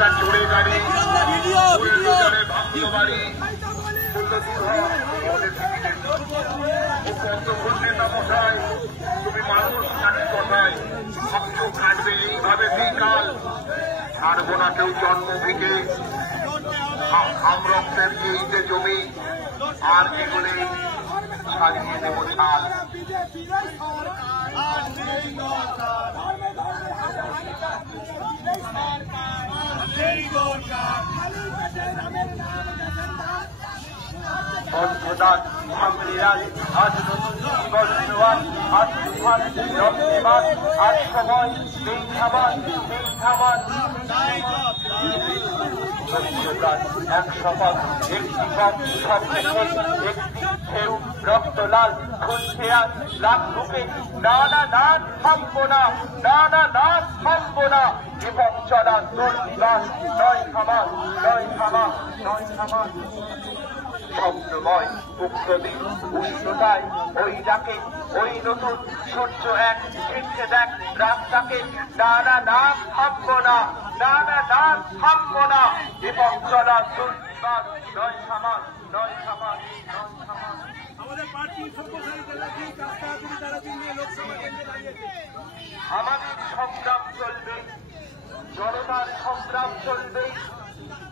একটা চোরে গাড়ি ভাঙলো বাড়ি নেতা মশাই তুমি মানুষ নাকি কথায় ভাবছো কাটবে এইভাবে বিকাল ছাড়বো না কেউ জন্মভূমিকে আমরক্তের এই যে জমি আর এগুলি ছাড়িয়ে দেব ছাল বন্ধুদান ভাঙলিরাজ আজ নতুন জীবন নেওয়ার আজ তুফান রক্তেবাদ আজ সময় এই থামান এক শপথ একটি পথ সব একটি ঢেউ রক্তলাল খুলছে আজ লাখ বুকে না থামবো না থামবো না এবং চলা তোর বিবাস নয় থামা স্বপ্নময় উগ্রদিন উষ্ণতায় ওই ডাকে ওই নতুন সূর্য এক ছিটকে দেখ রাস্তাকে না থামবো না থামবো না এবং চলা তোর বিবাস নয় থামা আমাদের প্রার্থী সব্যসাচী চ্যাটার্জি কাস্তাহাতুড়ি তারাপীঠ নিয়ে লোকসভা কেন্দ্রে দাঁড়িয়েছে। আমাদের সংগ্রাম চলবে, জনতার সংগ্রাম চলবে,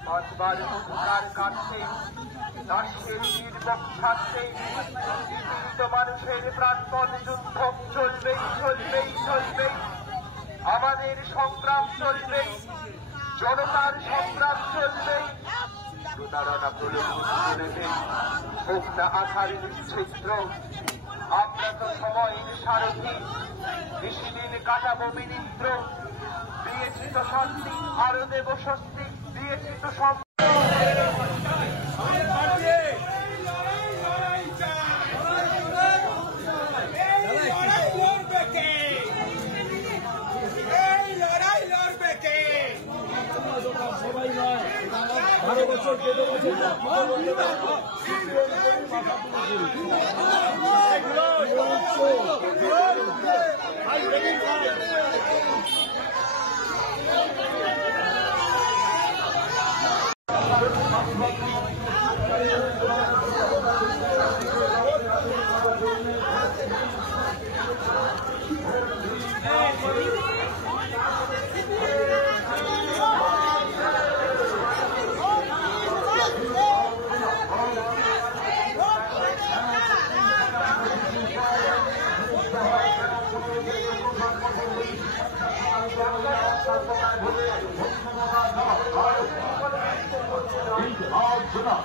বাঁচবার অধিকার কাটতে দার্শের নির্বক থাকতে জীবিত মানুষের প্রাণপণ যুদ্ধ চলবেই। আমাদের সংগ্রাম চলবে, জনতার সংগ্রাম চলবে। প্রতারণা প্রলোভন করেছে হোক না আশার বিচ্ছিদ্র, আমরা তো সময়ের সারথি, বেশি দিন কাটাবো বিনিদ্র। দিয়েছি তো শান্তি, আরো দেব স্বস্তি, দিয়েছি তো সব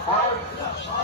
All